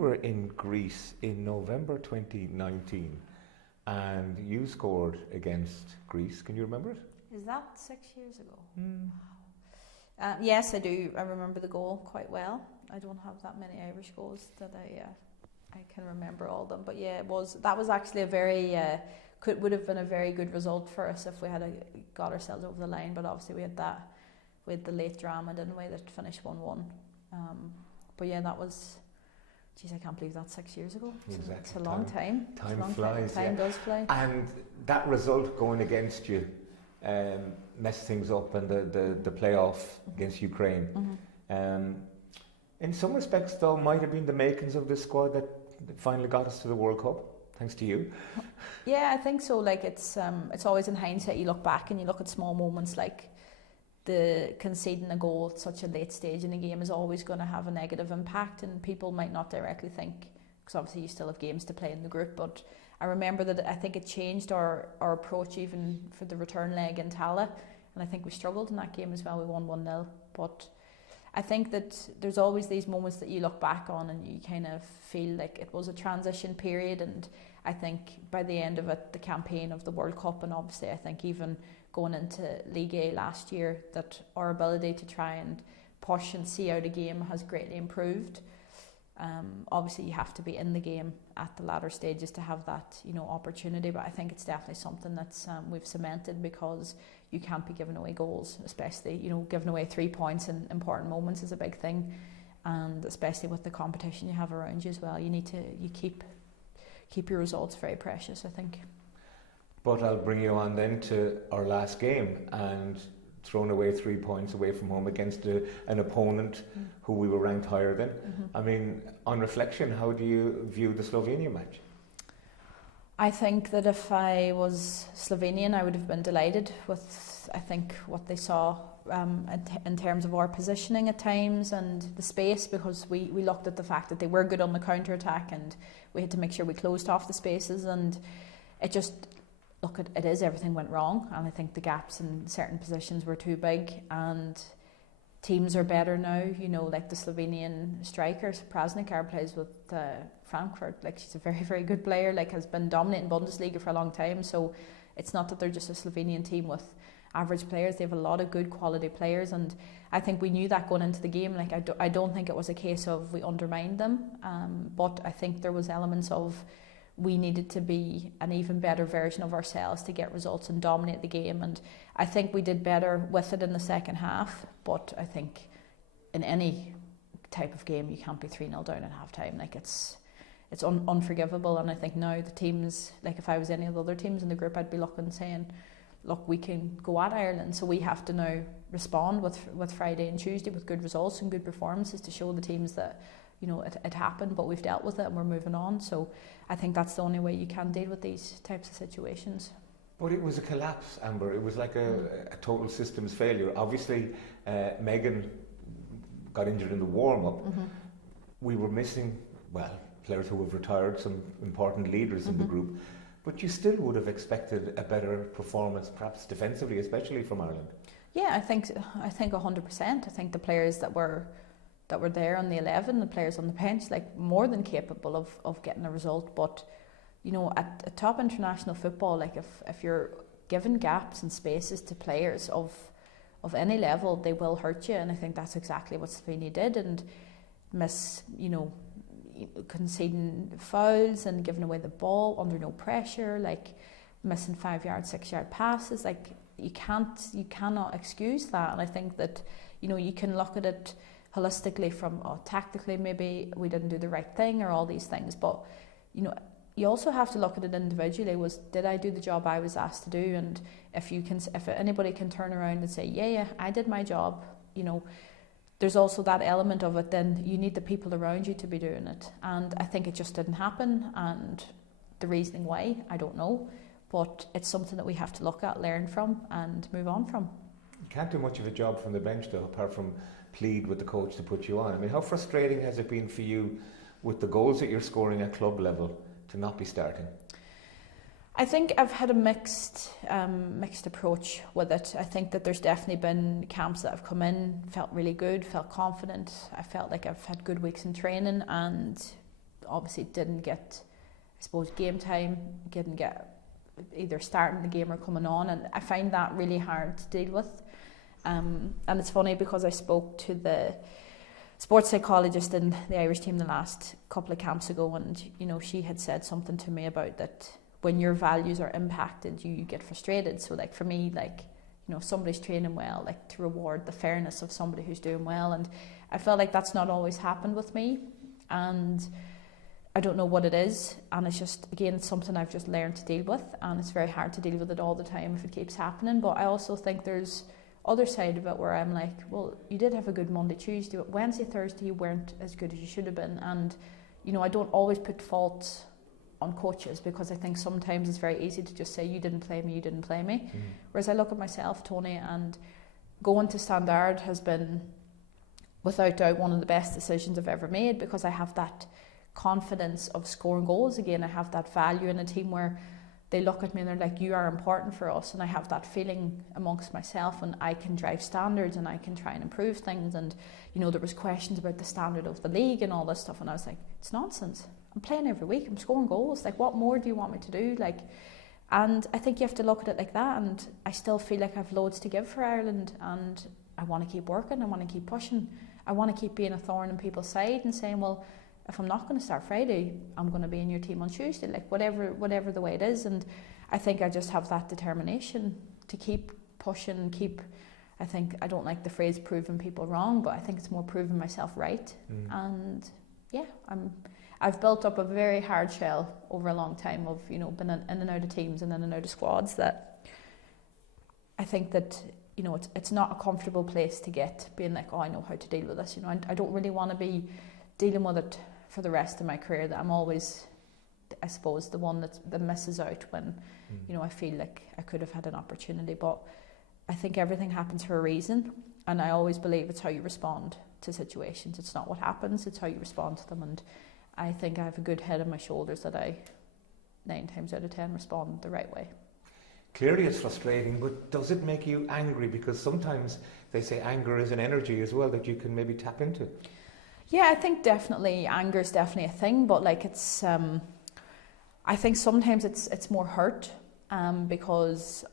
were in Greece in November 2019 and you scored against Greece. Can you remember it? Is that 6 years ago? Yes, I do. I remember the goal quite well. I don't have that many Irish goals that I can remember all of them. But yeah, that was actually a very would have been a very good result for us if we had got ourselves over the line. But obviously we had the late drama, didn't we, that finished 1-1. But yeah, that was. Geez, I can't believe that's 6 years ago. Exactly. It's a long time. Time flies. Time does fly. And that result going against you messed things up, and the playoff against Ukraine. In some respects, though, might have been the makings of this squad that finally got us to the World Cup, thanks to you. Yeah, I think so. Like it's always in hindsight, you look back and you look at small moments like the conceding a goal at such a late stage in the game is always going to have a negative impact, and people might not directly think, because obviously you still have games to play in the group, but I remember that I think it changed our approach even for the return leg in Tala, and I think we struggled in that game as well. We won 1-0, but I think that there's always these moments that you look back on and you kind of feel like it was a transition period, and I think by the end of it, the campaign of the World Cup, and obviously I think even going into League A last year, that our ability to try and push and see out a game has greatly improved. Obviously you have to be in the game at the latter stages to have that, opportunity, but I think it's definitely something that's we've cemented, because you can't be giving away goals, especially giving away 3 points in important moments is a big thing, and especially with the competition you have around you as well, you keep your results very precious, I think. But I'll bring you on then to our last game, and thrown away 3 points away from home against an opponent who we were ranked higher than. I mean, on reflection, how do you view the Slovenia match? I think that if I was Slovenian, I would have been delighted with, I think, what they saw in terms of our positioning at times and the space, because we looked at the fact that they were good on the counter-attack and we had to make sure we closed off the spaces, and it just... Look, it is, everything went wrong, and I think the gaps in certain positions were too big, and teams are better now, like the Slovenian striker, Prasnikar, plays with Frankfurt, like she's a very, very good player, like has been dominating Bundesliga for a long time, so it's not that they're just a Slovenian team with average players, they have a lot of good quality players, and I think we knew that going into the game. Like I don't think it was a case of we undermined them, but I think there was elements of we needed to be an even better version of ourselves to get results and dominate the game, and I think we did better with it in the second half, but I think in any type of game you can't be 3-0 down at half time. Like it's unforgivable, and I think now the teams, like if I was any of the other teams in the group, I'd be looking saying, look, we can go at Ireland, so we have to now respond with Friday and Tuesday with good results and good performances to show the teams that it happened, but we've dealt with it and we're moving on. So I think that's the only way you can deal with these types of situations. But it was a collapse, Amber. It was like a total systems failure. Obviously, Megan got injured in the warm-up. We were missing, players who have retired, some important leaders in the group. But you still would have expected a better performance, perhaps defensively, especially from Ireland. Yeah, I think 100%. I think the players that were there on the 11, the players on the bench, like more than capable of getting a result. But at top international football, like if you're given gaps and spaces to players of any level, they will hurt you, and I think that's exactly what Slovenia did, and conceding fouls and giving away the ball under no pressure, like missing 5-yard, 6-yard passes. Like you cannot excuse that, and I think that you can look at it holistically from tactically maybe we didn't do the right thing or all these things, but you also have to look at it individually. Did I do the job I was asked to do? And if anybody can turn around and say yeah I did my job, there's also that element of it, then you need the people around you to be doing it, and I think it just didn't happen, and the reasoning why I don't know, but it's something that we have to look at, learn from and move on from. You can't do much of a job from the bench though, apart from plead with the coach to put you on. I mean, how frustrating has it been for you with the goals that you're scoring at club level to not be starting? I think I've had a mixed approach with it. I think that there's definitely been camps that have come in, felt really good, felt confident. I felt like I've had good weeks in training, and obviously didn't get, I suppose, game time, didn't get either starting the game or coming on, and I find that really hard to deal with. And it's funny because I spoke to the sports psychologist in the Irish team the last couple of camps ago, and you know, she had said something to me about that when your values are impacted, you get frustrated. So like for me, like, you know, if somebody's training well, like to reward the fairness of somebody who's doing well, and I felt like that's not always happened with me, and I don't know what it is, and it's just, again, it's something I've just learned to deal with, and it's very hard to deal with it all the time if it keeps happening. But I also think there's other side of it where I'm like, well, you did have a good Monday, Tuesday, but Wednesday, Thursday you weren't as good as you should have been. And you know, I don't always put faults on coaches, because I think sometimes it's very easy to just say, you didn't play me. Whereas I look at myself, Tony, and going to Standard has been without doubt one of the best decisions I've ever made, because I have that confidence of scoring goals again. I have that value in a team where they look at me and they're like, you are important for us, and I have that feeling amongst myself, and I can drive standards and I can try and improve things. And you know, there was questions about the standard of the league and all this stuff, and I was like, it's nonsense. I'm playing every week, I'm scoring goals, like what more do you want me to do? Like, and I think you have to look at it like that, and I still feel like I've loads to give for Ireland, and I want to keep working, I want to keep pushing, I want to keep being a thorn in people's side and saying, well, if I'm not going to start Friday, I'm going to be in your team on Tuesday, like whatever the way it is. And I think I just have that determination to keep pushing, I think, I don't like the phrase proving people wrong, but I think it's more proving myself right. And yeah, I've built up a very hard shell over a long time of, you know, been in and out of teams and in and out of squads, that I think that, you know, it's not a comfortable place to get, being like, oh, I know how to deal with this. You know, I don't really want to be dealing with it for the rest of my career, that I'm always, I suppose, the one that misses out when, you know, I feel like I could have had an opportunity. But I think everything happens for a reason, and I always believe it's how you respond to situations. It's not what happens, it's how you respond to them. And I think I have a good head on my shoulders that I 9 times out of 10 respond the right way. Clearly it's frustrating, but does it make you angry? Because sometimes they say anger is an energy as well that you can maybe tap into. Yeah, I think definitely anger is definitely a thing, but like it's, I think sometimes it's more hurt, because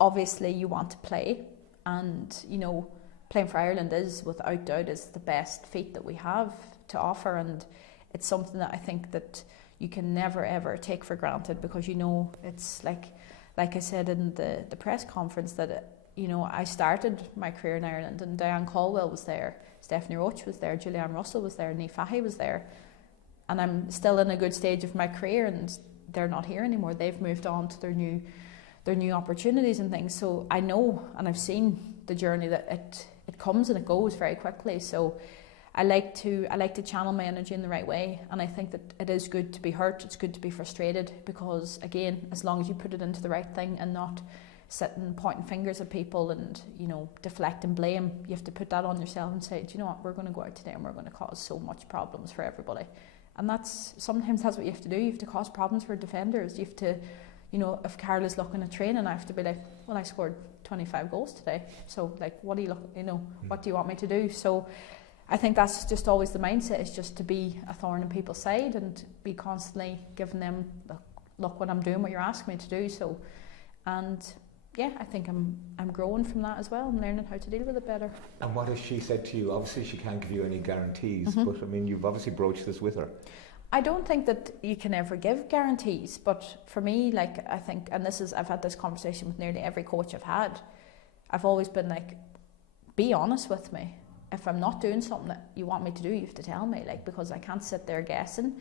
obviously you want to play, and you know, playing for Ireland is without doubt is the best feat that we have to offer, and it's something that I think that you can never ever take for granted, because you know, it's like I said in the press conference that you know, I started my career in Ireland and Diane Caldwell was there, Stephanie Roach was there, Julianne Russell was there, Niamh Fahey was there, and I'm still in a good stage of my career, and they're not here anymore. They've moved on to their new opportunities and things. So I know, and I've seen the journey that it comes and it goes very quickly. So I like to channel my energy in the right way, and I think that it is good to be hurt. It's good to be frustrated, because again, as long as you put it into the right thing and not sitting pointing fingers at people and, you know, deflecting blame, you have to put that on yourself and say, do you know what, we're going to go out today and we're going to cause so much problems for everybody. And sometimes that's what you have to do. You have to cause problems for defenders. You have to, you know, if Carla's looking at training, I have to be like, well, I scored 25 goals today, so like, what do you look, you know, what do you want me to do? So I think that's just always the mindset, is just to be a thorn in people's side and be constantly giving them, look what I'm doing, what you're asking me to do. So, and yeah, I think I'm growing from that as well. I'm learning how to deal with it better. And what has she said to you? Obviously she can't give you any guarantees, but I mean, you've obviously broached this with her. I don't think that you can ever give guarantees, but for me, like, I think, and I've had this conversation with nearly every coach I've had, I've always been like, be honest with me. If I'm not doing something that you want me to do, you have to tell me, like, because I can't sit there guessing.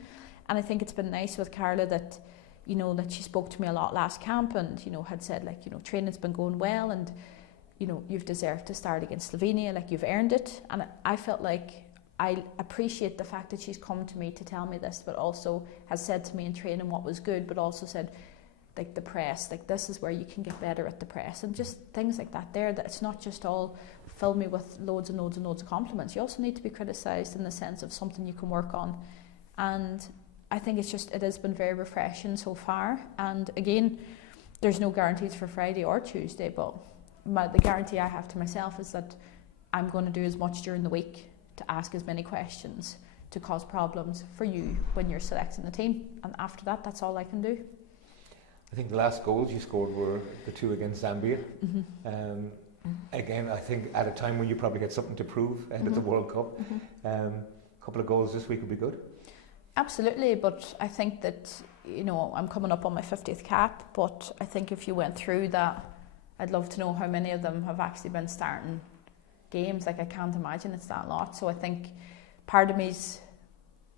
And I think it's been nice with Carla that, you know, that she spoke to me a lot last camp and, you know, had said, like, you know, training's been going well and, you know, you've deserved to start against Slovenia, like, you've earned it. And I felt like I appreciate the fact that she's come to me to tell me this, but also has said to me in training what was good, but also said, like, the press, like, this is where you can get better at the press, and just things like that there, that it's not just all fill me with loads and loads and loads of compliments. You also need to be criticised in the sense of something you can work on. And I think it has been very refreshing so far. And again, there's no guarantees for Friday or Tuesday, but the guarantee I have to myself is that I'm going to do as much during the week to ask as many questions, to cause problems for you when you're selecting the team. And after that, that's all I can do. I think the last goals you scored were the 2 against Zambia. Again, I think at a time when you probably had something to prove ahead of the World Cup. A couple of goals this week would be good. Absolutely, but I think that, I'm coming up on my 50th cap, but I think if you went through that, I'd love to know how many of them have actually been starting games. Like, I can't imagine it's that lot. So I think part of me's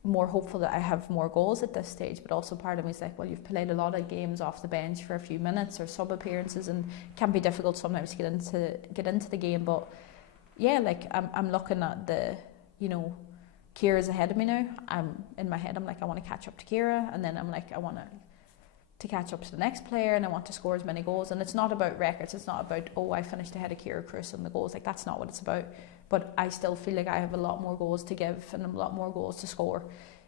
more hopeful that I have more goals at this stage, but also part of me is like, well, you've played a lot of games off the bench for a few minutes or sub appearances, and it can be difficult sometimes to get into the game. But yeah, like I'm looking at the, Ciara's ahead of me now. I'm in my head, I'm like, I want to catch up to Ciara, and then I'm like, I want to catch up to the next player, and I want to score as many goals. And it's not about records, it's not about, oh, I finished ahead of Ciara Cruz on the goals. Like, that's not what it's about. But I still feel like I have a lot more goals to give and a lot more goals to score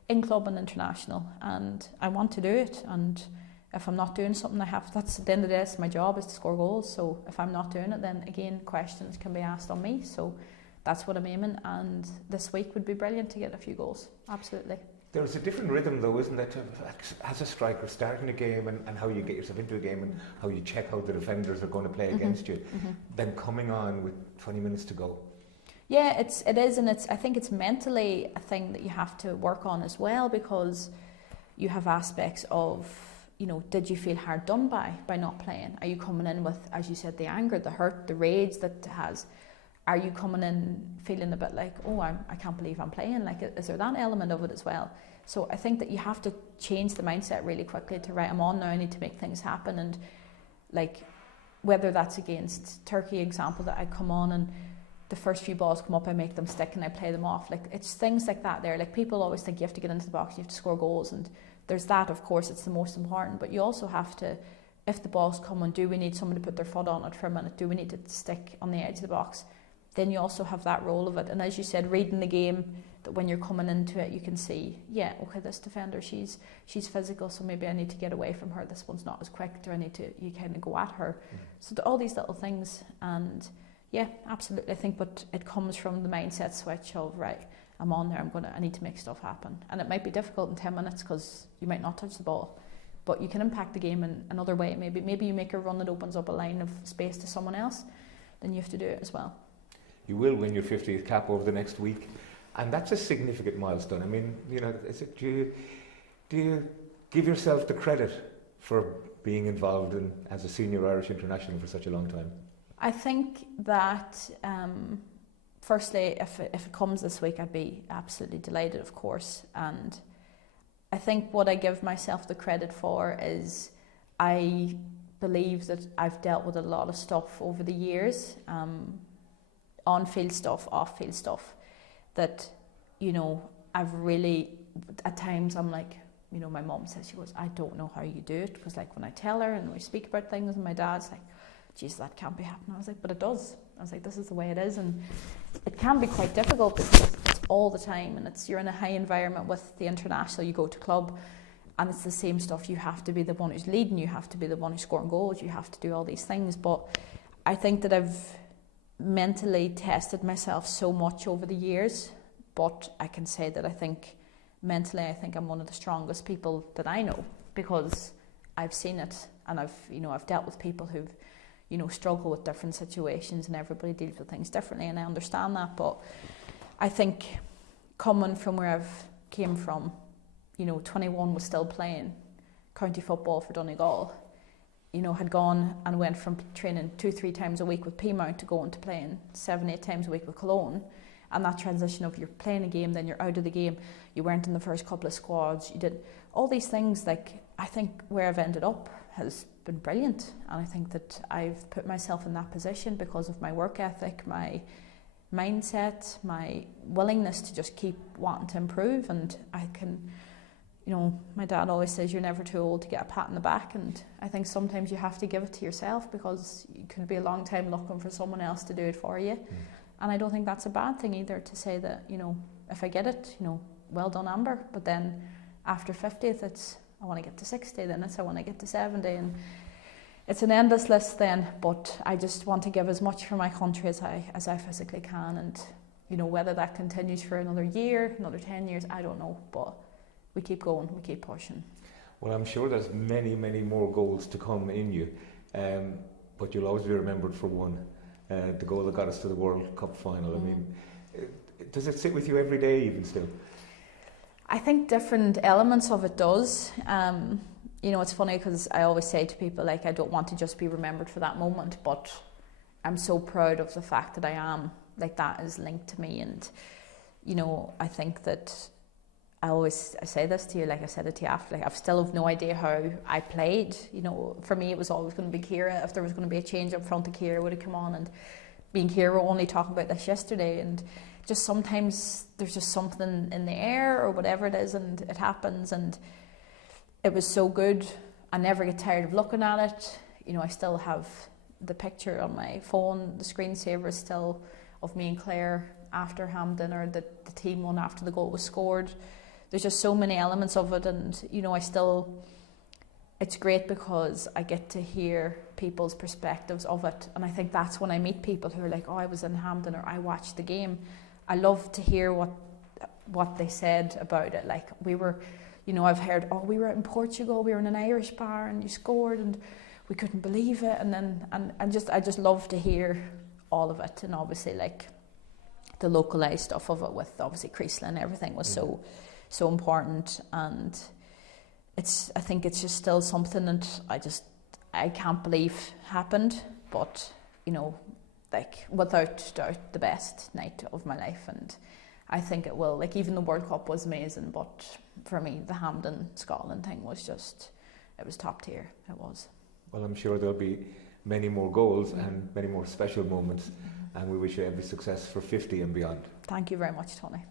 in club and international, and I want to do it. And if I'm not doing something, that's at the end of the day, it's my job is to score goals. So if I'm not doing it, then again, questions can be asked on me. So that's what I'm aiming, and this week would be brilliant to get a few goals. Absolutely. There's a different rhythm though, isn't there, as a striker, starting a game and how you get yourself into a game and how you check how the defenders are going to play against you, then coming on with 20 minutes to go. Yeah, it is, and I think it's mentally a thing that you have to work on as well, because you have aspects of, did you feel hard done by not playing? Are you coming in with, as you said, the anger, the hurt, the rage that has? Are you coming in feeling a bit like, oh, I can't believe I'm playing? Like, is there that element of it as well? So I think that you have to change the mindset really quickly to, right, I'm on now, I need to make things happen. And like, whether that's against Turkey example, that I come on and the first few balls come up, I make them stick and I play them off. Like, it's things like that there. Like, people always think you have to get into the box, you have to score goals, and there's that, of course, it's the most important. But you also have to, if the balls come on, do we need someone to put their foot on it for a minute? Do we need to stick on the edge of the box? Then you also have that role of it. And as you said, reading the game, that when you're coming into it, you can see, yeah, okay, this defender, she's physical, so maybe I need to get away from her. This one's not as quick, or I need to, you kind of go at her. So all these little things. And yeah, absolutely, I think, but it comes from the mindset switch of, right, I'm on there, I need to make stuff happen. And it might be difficult in 10 minutes because you might not touch the ball, but you can impact the game in another way. Maybe you make a run that opens up a line of space to someone else, then you have to do it as well. You will win your 50th cap over the next week, and that's a significant milestone. I mean, do you give yourself the credit for being involved as a senior Irish international for such a long time? I think that, firstly, if it comes this week, I'd be absolutely delighted, of course. And I think what I give myself the credit for is I believe that I've dealt with a lot of stuff over the years, on-field stuff, off-field stuff, that, I've really, at times I'm like, my mum says, she goes, I don't know how you do it, because like when I tell her and we speak about things, and my dad's like, geez, that can't be happening. I was like, but it does. I was like, this is the way it is. And it can be quite difficult because it's all the time, and you're in a high environment with the international, you go to club, and it's the same stuff. You have to be the one who's leading, you have to be the one who's scoring goals, you have to do all these things. But I think that I've mentally tested myself so much over the years, but I can say that I think mentally, I'm one of the strongest people that I know, because I've seen it, and I've dealt with people who've struggle with different situations, and everybody deals with things differently, and I understand that. But I think coming from where I've came from, 21 was still playing county football for Donegal, had gone and went from training 2-3 times a week with Peamount to going to playing 7-8 times a week with Cologne. And that transition of you're playing a game, then you're out of the game, you weren't in the first couple of squads, you did all these things. Like, I think where I've ended up has been brilliant, and I think that I've put myself in that position because of my work ethic, my mindset, my willingness to just keep wanting to improve. And I can, my dad always says you're never too old to get a pat on the back, and I think sometimes you have to give it to yourself, because you could be a long time looking for someone else to do it for you. And I don't think that's a bad thing either, to say that, if I get it, well done, Amber. But then after 50th, it's, I want to get to 60, then it's, I want to get to 70, and it's an endless list then. But I just want to give as much for my country as I physically can. And you know, whether that continues for another year, another 10 years, I don't know, but we keep going, we keep pushing. Well, I'm sure there's many, many more goals to come in you, but you'll always be remembered for one, the goal that got us to the World Cup final. I mean, does it sit with you every day even still? I think different elements of it does. You know, it's funny because I always say to people, like, I don't want to just be remembered for that moment, but I'm so proud of the fact that I am, like, that is linked to me. And, you know, I think that I say this to you, like I said it to you after, like, I've still have no idea how I played. You know, for me, it was always going to be Ciara. If there was going to be a change up front, Ciara would have come on. And being Ciara, we were only talking about this yesterday, and just sometimes there's just something in the air or whatever it is, and it happens. And it was so good. I never get tired of looking at it. You know, I still have the picture on my phone, the screensaver still of me and Claire after ham dinner, the team won after the goal was scored. There's just so many elements of it, and you know, it's great because I get to hear people's perspectives of it, and I think that's when I meet people who are like, oh, I was in Hampden or I watched the game. I love to hear what they said about it. Like, we were, you know, I've heard, oh, we were out in Portugal, we were in an Irish bar and you scored and we couldn't believe it, and then I just love to hear all of it. And obviously, like, the localised stuff of it with obviously Creasla and everything was so important. And I think it's just still something that I can't believe happened, but you know, like, without doubt the best night of my life, and I think it will. Like, even the World Cup was amazing, but for me the Hampden Scotland thing was just, it was top tier. It was. Well, I'm sure there'll be many more goals and many more special moments, and we wish you every success for 50 and beyond. Thank you very much, Tony.